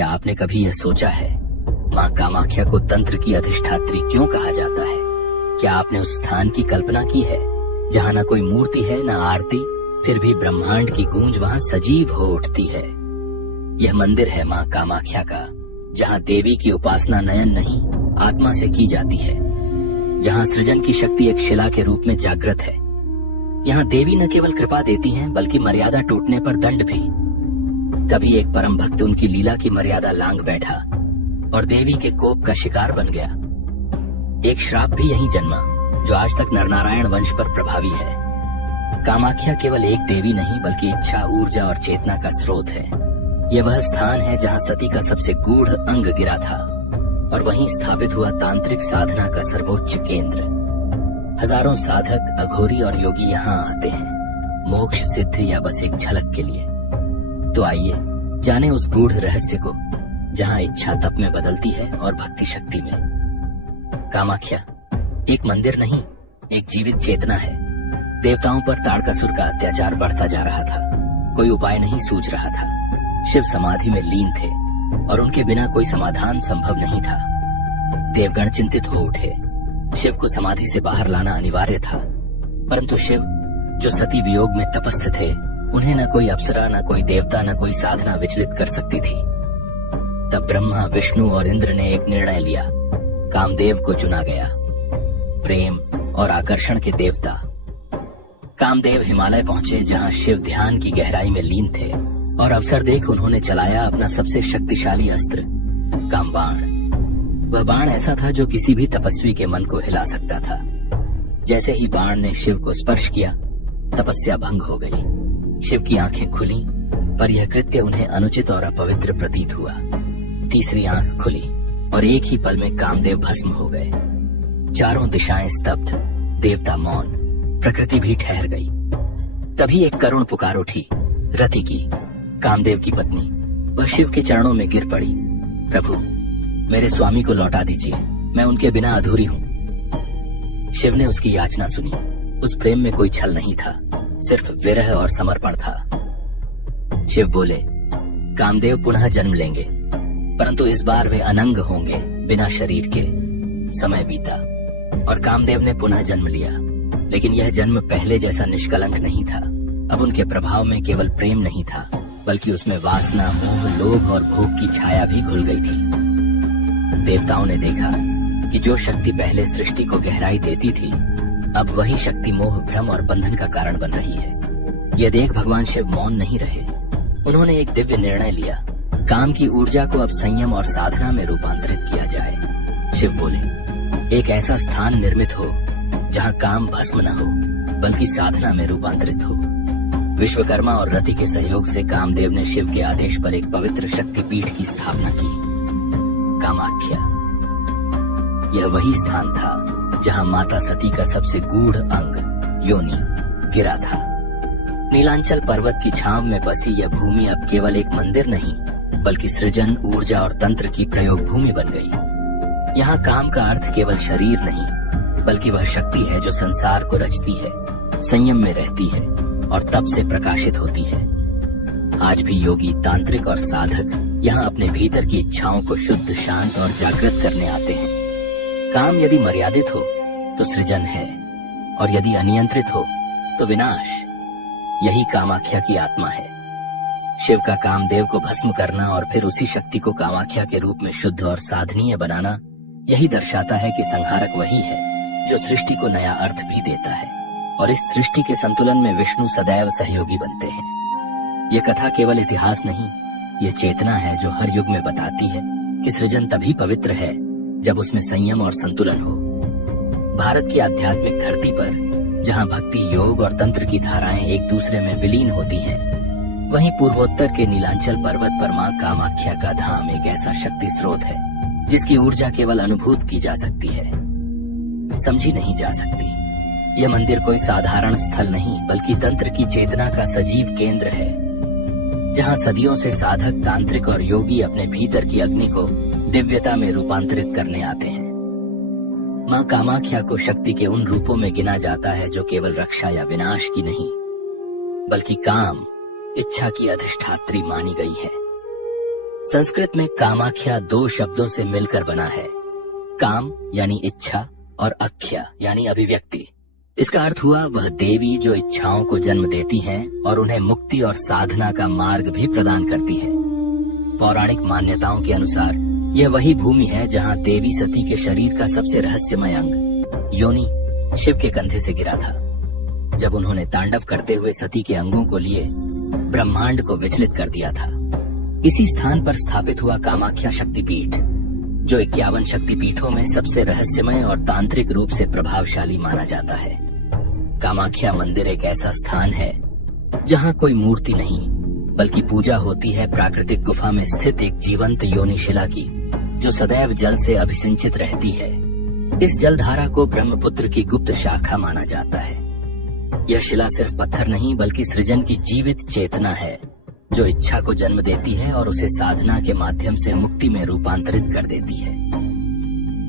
क्या आपने कभी यह सोचा है, माँ कामाख्या को तंत्र की अधिष्ठात्री क्यों कहा जाता है? क्या आपने उस स्थान की कल्पना की है जहाँ न कोई मूर्ति है न आरती, फिर भी ब्रह्मांड की गूंज वहाँ सजीव हो उठती है? यह मंदिर है माँ कामाख्या का, जहाँ देवी की उपासना नयन नहीं आत्मा से की जाती है, जहाँ सृजन की शक्ति एक शिला के रूप में जागृत है। यहाँ देवी न केवल कृपा देती हैं, बल्कि मर्यादा टूटने पर दंड भी। कभी एक परम भक्त उनकी लीला की मर्यादा लांघ बैठा और देवी के कोप का शिकार बन गया। एक श्राप भी यहीं जन्मा, जो आज तक नरनारायण वंश पर प्रभावी है। कामाख्या केवल एक देवी नहीं, बल्कि इच्छा, ऊर्जा और चेतना का स्रोत है। यह वह स्थान है जहाँ सती का सबसे गूढ़ अंग गिरा था और वहीं स्थापित हुआ तांत्रिक साधना का सर्वोच्च केंद्र। हजारों साधक, अघोरी और योगी यहाँ आते हैं, मोक्ष, सिद्धि या बस एक झलक के लिए। तो आइए जाने उस गूढ़ रहस्य को, जहाँ इच्छा तप में बदलती है और भक्ति शक्ति में। कामाख्या एक मंदिर नहीं, एक जीवित चेतना है। देवताओं पर ताड़कासुर का अत्याचार बढ़ता जा रहा था, कोई उपाय नहीं सूझ रहा था। शिव समाधि में लीन थे और उनके बिना कोई समाधान संभव नहीं था। देवगण चिंतित हो उठे, शिव को समाधि से बाहर लाना अनिवार्य था। परंतु शिव, जो सती वियोग में तपस्थ थे, उन्हें न कोई अप्सरा, न कोई देवता, न कोई साधना विचलित कर सकती थी। तब ब्रह्मा, विष्णु और इंद्र ने एक निर्णय लिया। कामदेव को चुना गया, प्रेम और आकर्षण के देवता। कामदेव हिमालय पहुंचे, जहां शिव ध्यान की गहराई में लीन थे, और अवसर देख उन्होंने चलाया अपना सबसे शक्तिशाली अस्त्र, कामबाण। वह बाण ऐसा था जो किसी भी तपस्वी के मन को हिला सकता था। जैसे ही बाण ने शिव को स्पर्श किया, तपस्या भंग हो गई। शिव की आंखें खुली, पर यह कृत्य उन्हें अनुचित और अपवित्र प्रतीत हुआ। तीसरी आंख खुली और एक ही पल में कामदेव भस्म हो गए। चारों दिशाएं स्तब्ध, देवता मौन, प्रकृति भी ठहर गई। तभी एक करुण पुकार उठी, रति की, कामदेव की पत्नी। वह शिव के चरणों में गिर पड़ी। प्रभु, मेरे स्वामी को लौटा दीजिए, मैं उनके बिना अधूरी हूँ। शिव ने उसकी याचना सुनी। उस प्रेम में कोई छल नहीं था, सिर्फ विरह और समर्पण था। शिव बोले, कामदेव पुनः जन्म लेंगे, परंतु इस बार वे अनंग होंगे, बिना शरीर के। समय बीता और कामदेव ने पुनः जन्म लिया, लेकिन यह जन्म पहले जैसा निष्कलंक नहीं था। अब उनके प्रभाव में केवल प्रेम नहीं था, बल्कि उसमें वासना, मोह, लोभ और भोग की छाया भी घुल गई थी। देवताओं ने देखा कि जो शक्ति पहले सृष्टि को गहराई देती थी, अब वही शक्ति मोह, भ्रम और बंधन का कारण बन रही है। यह देख भगवान शिव मौन नहीं रहे। उन्होंने एक दिव्य निर्णय लिया, काम की ऊर्जा को अब संयम और साधना में रूपांतरित किया जाए। शिव बोले, एक ऐसा स्थान निर्मित हो जहाँ काम भस्म न हो, बल्कि साधना में रूपांतरित हो। विश्वकर्मा और रति के सहयोग से कामदेव ने शिव के आदेश पर एक पवित्र शक्तिपीठ की स्थापना की, कामाख्या। यह वही स्थान था जहां माता सती का सबसे गूढ़ अंग, योनि, गिरा था। नीलांचल पर्वत की छांव में बसी यह भूमि अब केवल एक मंदिर नहीं, बल्कि सृजन, ऊर्जा और तंत्र की प्रयोग भूमि बन गई। यहाँ काम का अर्थ केवल शरीर नहीं, बल्कि वह शक्ति है जो संसार को रचती है, संयम में रहती है और तप से प्रकाशित होती है। आज भी योगी, तांत्रिक और साधक यहाँ अपने भीतर की इच्छाओं को शुद्ध, शांत और जागृत करने आते हैं। काम यदि मर्यादित हो तो सृजन है, और यदि अनियंत्रित हो तो विनाश। यही कामाख्या की आत्मा है। शिव का कामदेव को भस्म करना और फिर उसी शक्ति को कामाख्या के रूप में शुद्ध और साधनीय बनाना, यही दर्शाता है कि संहारक वही है जो सृष्टि को नया अर्थ भी देता है, और इस सृष्टि के संतुलन में विष्णु सदैव सहयोगी बनते हैं। यह कथा केवल इतिहास नहीं, यह चेतना है जो हर युग में बताती है कि सृजन तभी पवित्र है जब उसमें संयम और संतुलन हो। भारत की आध्यात्मिक धरती पर जहां भक्ति, योग और तंत्र की धाराएं एक दूसरे में विलीन होती हैं, वहीं पूर्वोत्तर के नीलांचल पर्वत पर मां कामाख्या का धाम एक ऐसा शक्ति स्रोत है जिसकी ऊर्जा केवल अनुभूत की जा सकती है, समझी नहीं जा सकती। यह मंदिर कोई साधारण स्थल नहीं, बल्कि तंत्र की चेतना का सजीव केंद्र है, जहां सदियों से साधक, तांत्रिक और योगी अपने भीतर की अग्नि को दिव्यता में रूपांतरित करने आते हैं। मां कामाख्या को शक्ति के उन रूपों में गिना जाता है जो केवल रक्षा या विनाश की नहीं, बल्कि काम, इच्छा की अधिष्ठात्री मानी गई है। संस्कृत में कामाख्या दो शब्दों से मिलकर बना है, काम यानी इच्छा और अख्या यानी अभिव्यक्ति। इसका अर्थ हुआ वह देवी जो इच्छाओं को जन्म देती हैं और उन्हें मुक्ति और साधना का मार्ग भी प्रदान करती है। पौराणिक मान्यताओं के अनुसार यह वही भूमि है जहां देवी सती के शरीर का सबसे रहस्यमय अंग योनि शिव के कंधे से गिरा था। जब उन्होंने तांडव करते हुए सती के अंगों को लिए ब्रह्मांड को विचलित कर दिया था। इसी स्थान पर स्थापित हुआ कामाख्या शक्तिपीठ, जो 51 शक्तिपीठों में सबसे रहस्यमय और तांत्रिक रूप से प्रभावशाली माना जाता है। कामाख्या मंदिर एक ऐसा स्थान है जहां कोई मूर्ति नहीं बल्कि पूजा होती है प्राकृतिक गुफा में स्थित एक जीवंत योनि शिला की, जो सदैव जल से अभिसिंचित रहती है। इस जलधारा को ब्रह्मपुत्र की गुप्त शाखा माना जाता है। यह शिला सिर्फ पत्थर नहीं बल्कि सृजन की जीवित चेतना है, जो इच्छा को जन्म देती है और उसे साधना के माध्यम से मुक्ति में रूपांतरित कर देती है।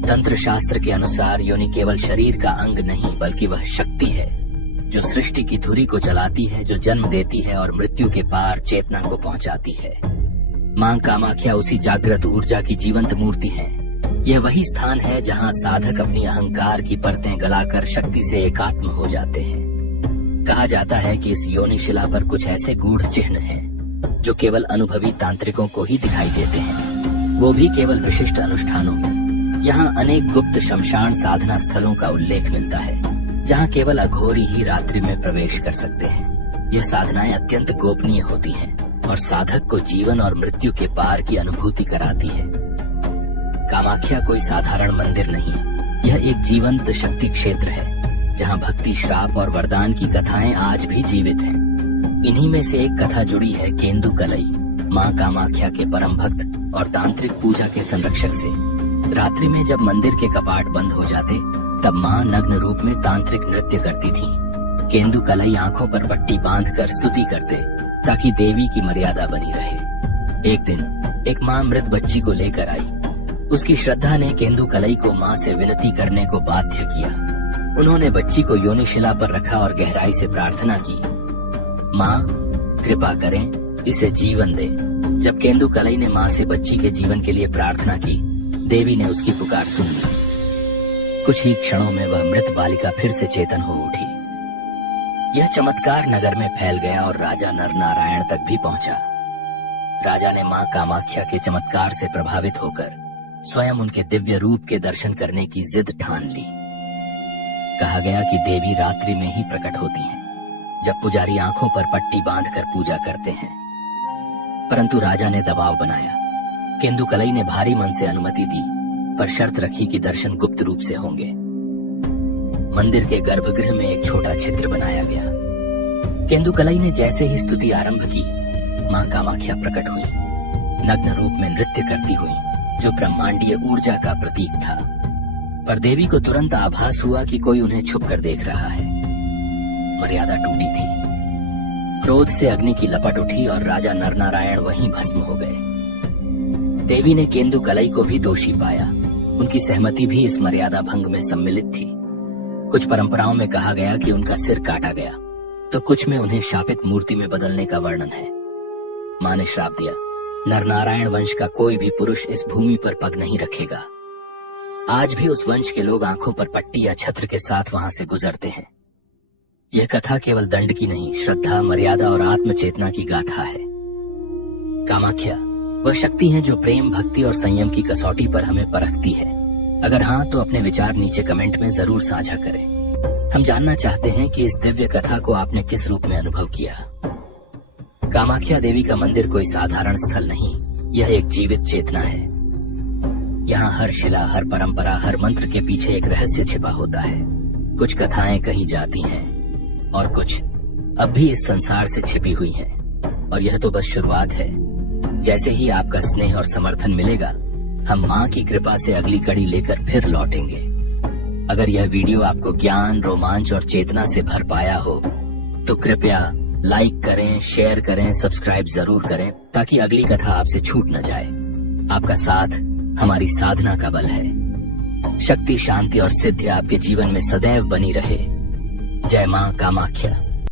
तंत्र शास्त्र के अनुसार योनि केवल शरीर का अंग नहीं बल्कि वह शक्ति है जो सृष्टि की धुरी को चलाती है, जो जन्म देती है और मृत्यु के पार चेतना को पहुंचाती है। मां कामाख्या उसी जागृत ऊर्जा की जीवंत मूर्ति है। यह वही स्थान है जहां साधक अपनी अहंकार की परतें गलाकर शक्ति से एकात्म हो जाते हैं। कहा जाता है कि इस योनि शिला पर कुछ ऐसे गूढ़ चिन्ह हैं जो केवल अनुभवी तांत्रिकों को ही दिखाई देते हैं, वो भी केवल विशिष्ट अनुष्ठानों में। यहाँ अनेक गुप्त शमशान साधना स्थलों का उल्लेख मिलता है जहाँ केवल अघोरी ही रात्रि में प्रवेश कर सकते हैं। यह साधनाएं अत्यंत गोपनीय होती हैं और साधक को जीवन और मृत्यु के पार की अनुभूति कराती है। कामाख्या कोई साधारण मंदिर नहीं, यह एक जीवंत शक्ति क्षेत्र है जहाँ भक्ति, श्राप और वरदान की कथाएं आज भी जीवित हैं। इन्हीं में से एक कथा जुड़ी है केंदु कलई, मां कामाख्या के परम भक्त और तांत्रिक पूजा के संरक्षक से। रात्रि में जब मंदिर के कपाट बंद हो जाते तब मां नग्न रूप में तांत्रिक नृत्य करती थी। केंदु कलई आंखों पर पट्टी बांधकर स्तुति करते ताकि देवी की मर्यादा बनी रहे। एक दिन एक मां मृत बच्ची को लेकर आई। उसकी श्रद्धा ने केंदु कलई को मां से विनती करने को बाध्य किया। उन्होंने बच्ची को योनि शिला पर रखा और गहराई से प्रार्थना की, मां कृपा करें, इसे जीवन दें। जब केंदु कलई ने मां से बच्ची के जीवन के लिए प्रार्थना की, देवी ने उसकी पुकार सुन ली। कुछ ही क्षणों में वह मृत बालिका फिर से चेतन हो उठी। यह चमत्कार नगर में फैल गया और राजा नरनारायण तक भी पहुंचा। राजा ने मां कामाख्या के चमत्कार से प्रभावित होकर स्वयं उनके दिव्य रूप के दर्शन करने की जिद ठान ली। कहा गया कि देवी रात्रि में ही प्रकट होती हैं, जब पुजारी आंखों पर पट्टी बांधकर पूजा करते हैं। परंतु राजा ने दबाव बनाया। केंदु कलई ने भारी मन से अनुमति दी, पर शर्त रखी कि दर्शन गुप्त रूप से होंगे। मंदिर के गर्भगृह में एक छोटा छिद्र बनाया गया। केंदु कलई ने जैसे ही स्तुति आरंभ की, मां कामाख्या प्रकट हुई, नग्न रूप में नृत्य करती हुई, जो ब्रह्मांडीय ऊर्जा का प्रतीक था। पर देवी को तुरंत आभास हुआ कि कोई उन्हें छुपकर देख रहा है। मर्यादा टूटी थी। क्रोध से अग्नि की लपट उठी और राजा नरनारायण वहीं भस्म हो गए। देवी ने केंदु कलई को भी दोषी पाया। उनकी सहमति भी इस मर्यादा भंग में सम्मिलित थी। कुछ परंपराओं में कहा गया कि उनका सिर काटा गया, तो कुछ में उन्हें शापित मूर्ति में बदलने का वर्णन है। मां ने श्राप दिया, नरनारायण वंश का कोई भी पुरुष इस भूमि पर पग नहीं रखेगा। आज भी उस वंश के लोग आंखों पर पट्टी या छत्र के साथ वहां से गुजरते हैं। यह कथा केवल दंड की नहीं, श्रद्धा, मर्यादा और आत्मचेतना की गाथा है। कामाख्या वह शक्ति है जो प्रेम, भक्ति और संयम की कसौटी पर हमें परखती है। अगर हाँ तो अपने विचार नीचे कमेंट में जरूर साझा करें। हम जानना चाहते हैं कि इस दिव्य कथा को आपने किस रूप में अनुभव किया। कामाख्या देवी का मंदिर कोई साधारण स्थल नहीं, यह एक जीवित चेतना है। यहाँ हर शिला, हर परंपरा, हर मंत्र के पीछे एक रहस्य छिपा होता है। कुछ कथाएं कही जाती हैं और कुछ अब भी इस संसार से छिपी हुई हैं। और यह तो बस शुरुआत है। जैसे ही आपका स्नेह और समर्थन मिलेगा, हम मां की कृपा से अगली कड़ी लेकर फिर लौटेंगे। अगर यह वीडियो आपको ज्ञान, रोमांच और चेतना से भर पाया हो तो कृपया लाइक करें, शेयर करें, सब्सक्राइब जरूर करें ताकि अगली कथा आपसे छूट न जाए। आपका साथ हमारी साधना का बल है। शक्ति, शांति और सिद्धि आपके जीवन में सदैव बनी रहे। जय मां कामाख्या।